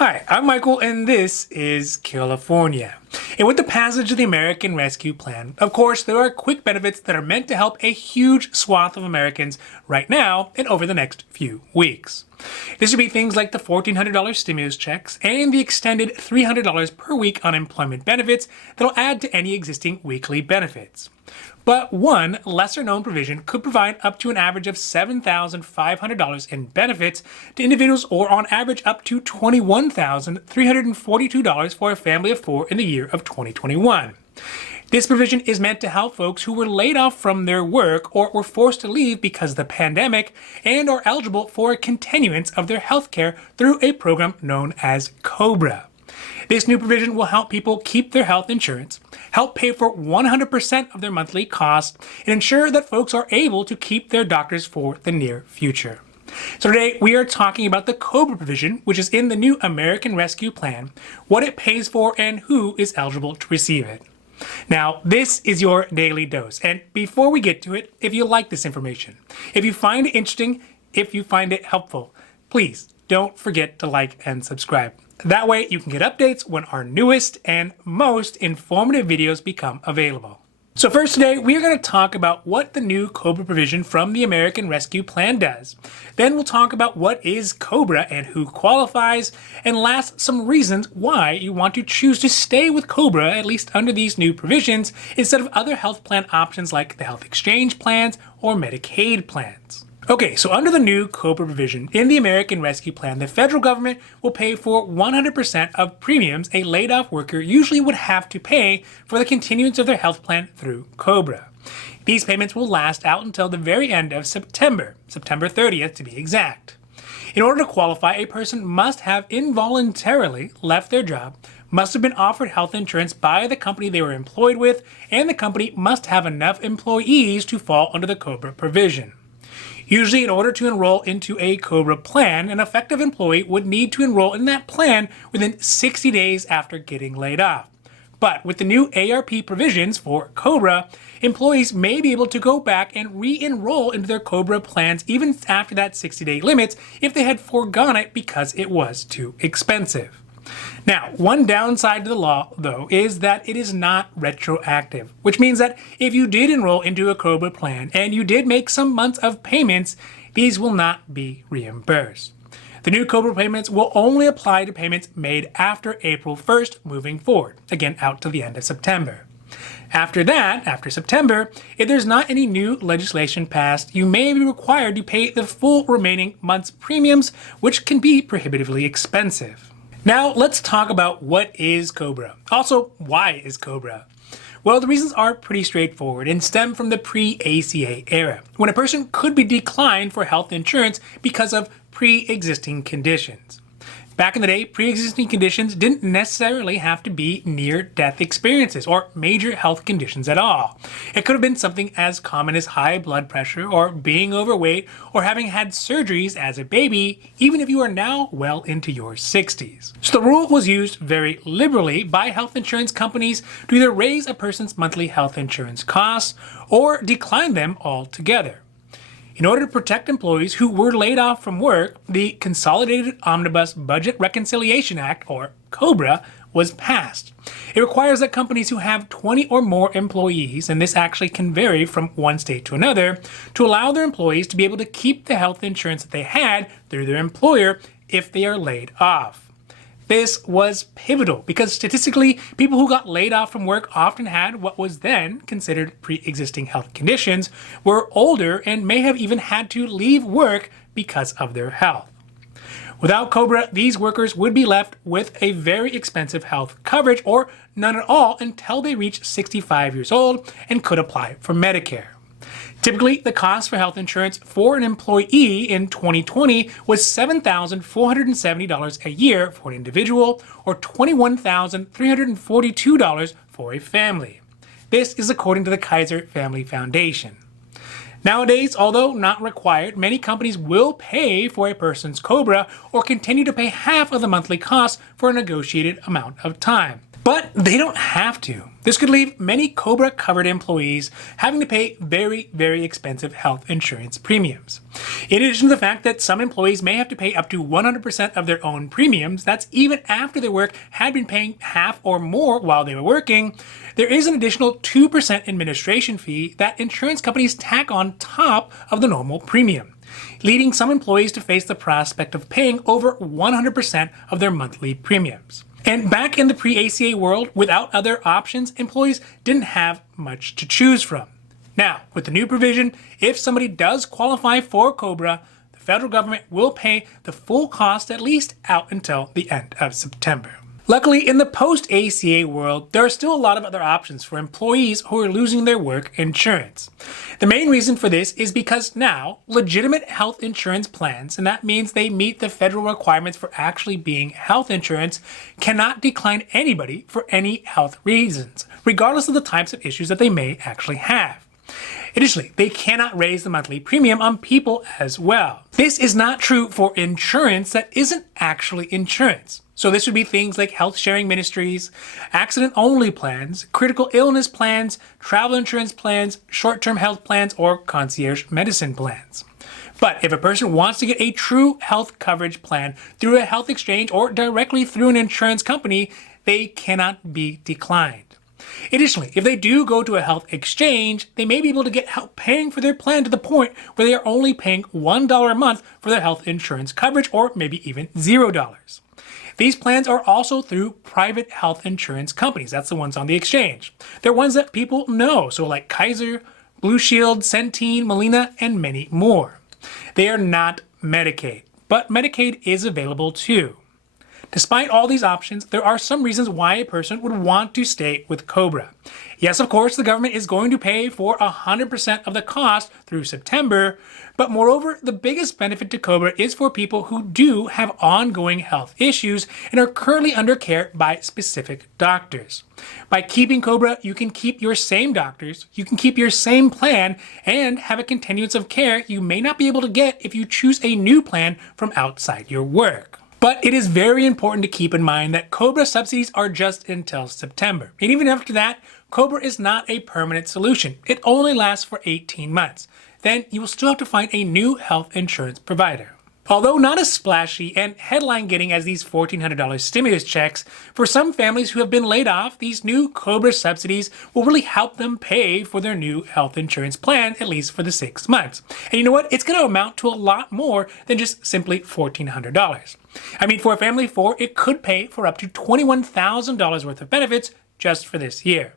Hi, I'm Michael, and this is California. And with the passage of the American Rescue Plan, of course, there are quick benefits that are meant to help a huge swath of Americans right now and over the next few weeks. This would be things like the $1,400 stimulus checks and the extended $300 per week unemployment benefits that'll add to any existing weekly benefits. But one lesser-known provision could provide up to an average of $7,500 in benefits to individuals, or on average up to $21,342 for a family of four in the year of 2021. This provision is meant to help folks who were laid off from their work or were forced to leave because of the pandemic and are eligible for a continuance of their health care through a program known as COBRA. This new provision will help people keep their health insurance, help pay for 100% of their monthly costs, and ensure that folks are able to keep their doctors for the near future. So today we are talking about the COBRA provision, which is in the new American Rescue Plan, what it pays for, and who is eligible to receive it. Now, this is your daily dose. And before we get to it, if you like this information, if you find it interesting, if you find it helpful, please don't forget to like and subscribe. That way you can get updates when our newest and most informative videos become available. So first today, we are going to talk about what the new COBRA provision from the American Rescue Plan does. Then we'll talk about what is COBRA and who qualifies. And last, some reasons why you want to choose to stay with COBRA, at least under these new provisions, instead of other health plan options like the health exchange plans or Medicaid plans. Okay, so under the new COBRA provision in the American Rescue Plan, the federal government will pay for 100% of premiums a laid-off worker usually would have to pay for the continuance of their health plan through COBRA. These payments will last out until the very end of September 30th to be exact. In order to qualify, a person must have involuntarily left their job, must have been offered health insurance by the company they were employed with, and the company must have enough employees to fall under the COBRA provision. Usually, in order to enroll into a COBRA plan, an effective employee would need to enroll in that plan within 60 days after getting laid off. But with the new ARP provisions for COBRA, employees may be able to go back and re-enroll into their COBRA plans even after that 60-day limit if they had foregone it because it was too expensive. Now, one downside to the law, though, is that it is not retroactive, which means that if you did enroll into a COBRA plan and you did make some months of payments, these will not be reimbursed. The new COBRA payments will only apply to payments made after April 1st moving forward, again out to the end of September. After that, after September, if there's not any new legislation passed, you may be required to pay the full remaining month's premiums, which can be prohibitively expensive. Now, let's talk about what is COBRA. Also, why is COBRA? Well, the reasons are pretty straightforward and stem from the pre-ACA era, when a person could be declined for health insurance because of pre-existing conditions. Back in the day, pre-existing conditions didn't necessarily have to be near-death experiences or major health conditions at all. It could have been something as common as high blood pressure or being overweight or having had surgeries as a baby, even if you are now well into your 60s. So the rule was used very liberally by health insurance companies to either raise a person's monthly health insurance costs or decline them altogether. In order to protect employees who were laid off from work, the Consolidated Omnibus Budget Reconciliation Act, or COBRA, was passed. It requires that companies who have 20 or more employees, and this actually can vary from one state to another, to allow their employees to be able to keep the health insurance that they had through their employer if they are laid off. This was pivotal because statistically, people who got laid off from work often had what was then considered pre-existing health conditions, were older, and may have even had to leave work because of their health. Without COBRA, these workers would be left with a very expensive health coverage or none at all until they reach 65 years old and could apply for Medicare. Typically, the cost for health insurance for an employee in 2020 was $7,470 a year for an individual or $21,342 for a family. This is according to the Kaiser Family Foundation. Nowadays, although not required, many companies will pay for a person's COBRA or continue to pay half of the monthly cost for a negotiated amount of time. But they don't have to. This could leave many COBRA covered employees having to pay very, very expensive health insurance premiums. In addition to the fact that some employees may have to pay up to 100% of their own premiums, that's even after their work had been paying half or more while they were working, there is an additional 2% administration fee that insurance companies tack on top of the normal premium, leading some employees to face the prospect of paying over 100% of their monthly premiums. And back in the pre-ACA world, without other options, employees didn't have much to choose from. Now, with the new provision, if somebody does qualify for COBRA, the federal government will pay the full cost at least out until the end of September. Luckily, in the post-ACA world, there are still a lot of other options for employees who are losing their work insurance. The main reason for this is because now, legitimate health insurance plans, and that means they meet the federal requirements for actually being health insurance, cannot decline anybody for any health reasons, regardless of the types of issues that they may actually have. Additionally, they cannot raise the monthly premium on people as well. This is not true for insurance that isn't actually insurance. So this would be things like health sharing ministries, accident-only plans, critical illness plans, travel insurance plans, short-term health plans, or concierge medicine plans. But if a person wants to get a true health coverage plan through a health exchange or directly through an insurance company, they cannot be declined. Additionally, if they do go to a health exchange, they may be able to get help paying for their plan to the point where they are only paying $1 a month for their health insurance coverage, or maybe even $0. These plans are also through private health insurance companies. That's the ones on the exchange. They're ones that people know, so like Kaiser, Blue Shield, Centene, Molina, and many more. They are not Medicaid, but Medicaid is available too. Despite all these options, there are some reasons why a person would want to stay with COBRA. Yes, of course, the government is going to pay for 100% of the cost through September, but moreover, the biggest benefit to COBRA is for people who do have ongoing health issues and are currently under care by specific doctors. By keeping COBRA, you can keep your same doctors, you can keep your same plan, and have a continuance of care you may not be able to get if you choose a new plan from outside your work. But it is very important to keep in mind that COBRA subsidies are just until September. And even after that, COBRA is not a permanent solution. It only lasts for 18 months. Then you will still have to find a new health insurance provider. Although not as splashy and headline-getting as these $1,400 stimulus checks, for some families who have been laid off, these new COBRA subsidies will really help them pay for their new health insurance plan, at least for the 6 months. And you know what? It's going to amount to a lot more than just simply $1,400. I mean, for a family of 4, it could pay for up to $21,000 worth of benefits just for this year.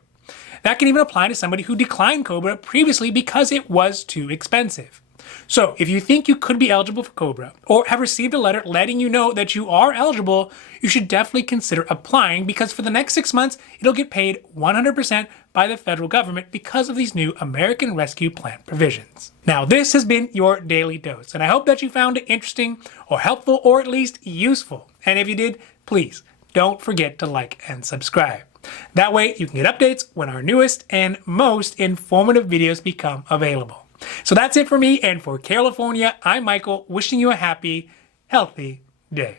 That can even apply to somebody who declined COBRA previously because it was too expensive. So if you think you could be eligible for COBRA or have received a letter letting you know that you are eligible, you should definitely consider applying, because for the next 6 months, it'll get paid 100% by the federal government because of these new American Rescue Plan provisions. Now, this has been your Daily Dose, and I hope that you found it interesting or helpful or at least useful. And if you did, please don't forget to like and subscribe. That way you can get updates when our newest and most informative videos become available. So that's it for me, and for California, I'm Michael, wishing you a happy, healthy day.